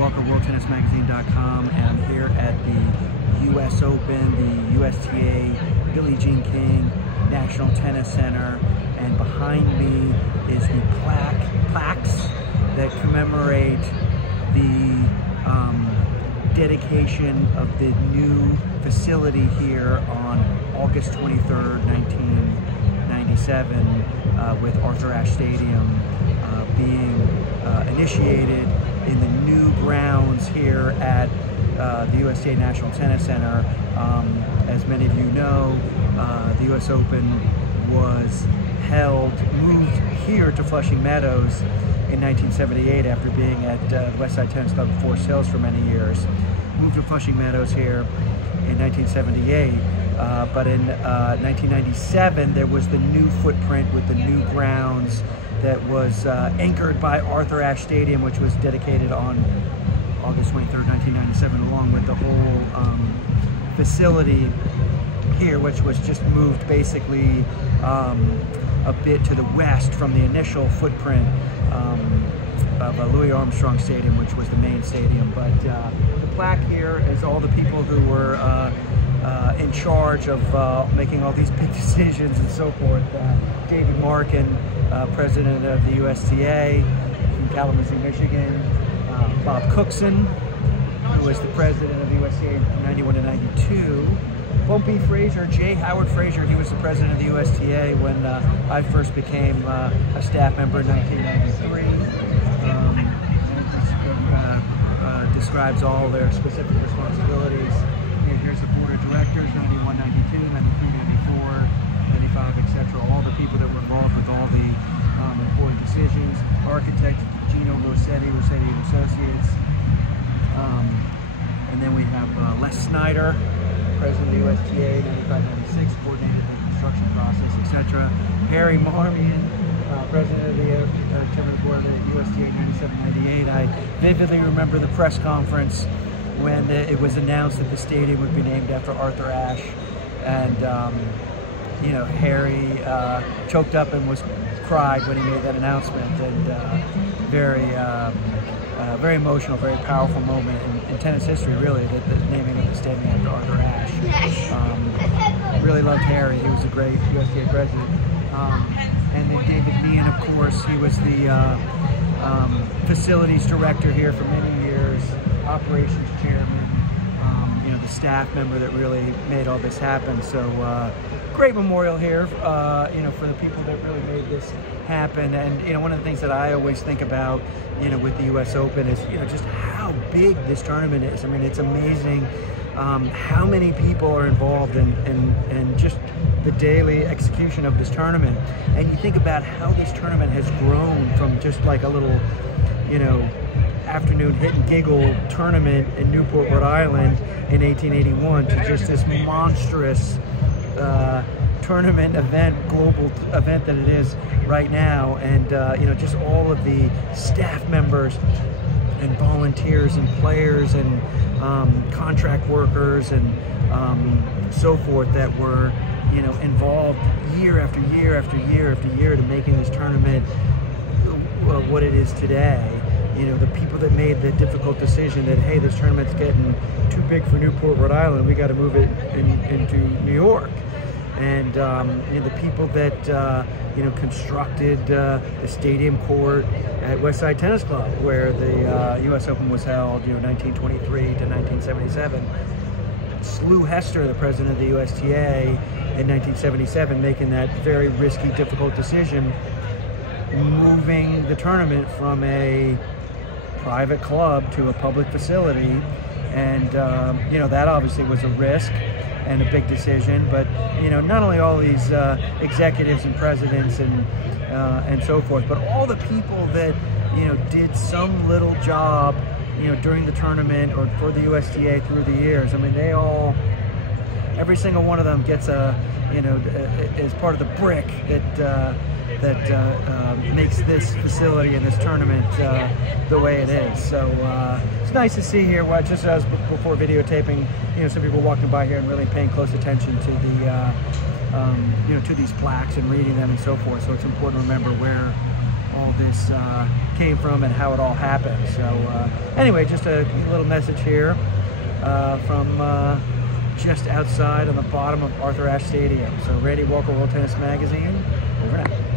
Walker, WorldTennisMagazine.com, and I'm here at the U.S. Open, the USTA Billie Jean King National Tennis Center, and behind me is the plaques that commemorate the dedication of the new facility here on August 23rd, 1997, with Arthur Ashe Stadium being initiated in the new grounds here at the USTA National Tennis Center. As many of you know, the US Open was moved here to Flushing Meadows in 1978 after being at Westside Tennis Club Forest Hills for many years. Moved to Flushing Meadows here in 1978, but in 1997 there was the new footprint with the new grounds that was anchored by Arthur Ashe Stadium, which was dedicated on August 23rd, 1997, along with the whole facility here, which was just moved basically a bit to the west from the initial footprint of Louis Armstrong Stadium, which was the main stadium. But the plaque here is all the people who were in charge of making all these big decisions and so forth. David Markin, president of the USTA from Kalamazoo, Michigan. Bob Cookson, who was the president of the USTA from 91 to 92. Bumpy Frazier, J. Howard Frazier, he was the president of the USTA when I first became a staff member in 1993. Describes all their specific responsibilities. And here's the board of directors, 91, 92, 93, 94, 95, etc. All the people that were involved with all the important decisions. Architect Gino Rossetti and Associates. And then we have Les Snyder, president of the USTA, 95-96, coordinated the construction process, etc. Harry Marmion, president of the chairman of the board of the USTA, 97-98. I vividly remember the press conference when it was announced that the stadium would be named after Arthur Ashe, and you know, Harry choked up and cried when he made that announcement, and very emotional, very powerful moment in tennis history, really, the naming of the stadium after Arthur Ashe. Really loved Harry. He was a great USTA president. And then David Meehan, of course, he was the facilities director here for many years, operations chairman, you know, the staff member that really made all this happen. So great memorial here, you know, for the people that really made this happen. And you know, one of the things that I always think about, you know, with the US Open is, you know, just how big this tournament is. I mean, it's amazing how many people are involved in just the daily execution of this tournament. And you think about how this tournament has grown from just like a little, you know, afternoon hit and giggle tournament in Newport, Rhode Island in 1881 to just this monstrous tournament event, global event that it is right now. And you know, just all of the staff members and volunteers and players and contract workers and so forth that were, you know, involved year after year after year after year to making this tournament what it is today. You know, the people that made the difficult decision that, hey, this tournament's getting too big for Newport, Rhode Island, we got to move it into New York. And you know, the people that you know, constructed the stadium court at Westside Tennis Club, where the U.S. Open was held, you know, 1923 to 1977. Slew Hester, the president of the USTA, in 1977, making that very risky, difficult decision, moving the tournament from a private club to a public facility. And you know, that obviously was a risk and a big decision, but you know, not only all these executives and presidents and so forth, but all the people that, you know, did some little job, you know, during the tournament or for the USTA through the years. I mean, they all, every single one of them gets a, you know, is part of the brick that makes this facility and this tournament the way it is. So it's nice to see here. Well, just as before videotaping, you know, some people walking by here and really paying close attention to the, you know, to these plaques and reading them and so forth. So it's important to remember where all this came from and how it all happened. So anyway, just a little message here from just outside on the bottom of Arthur Ashe Stadium. So Randy Walker, World Tennis Magazine, over now.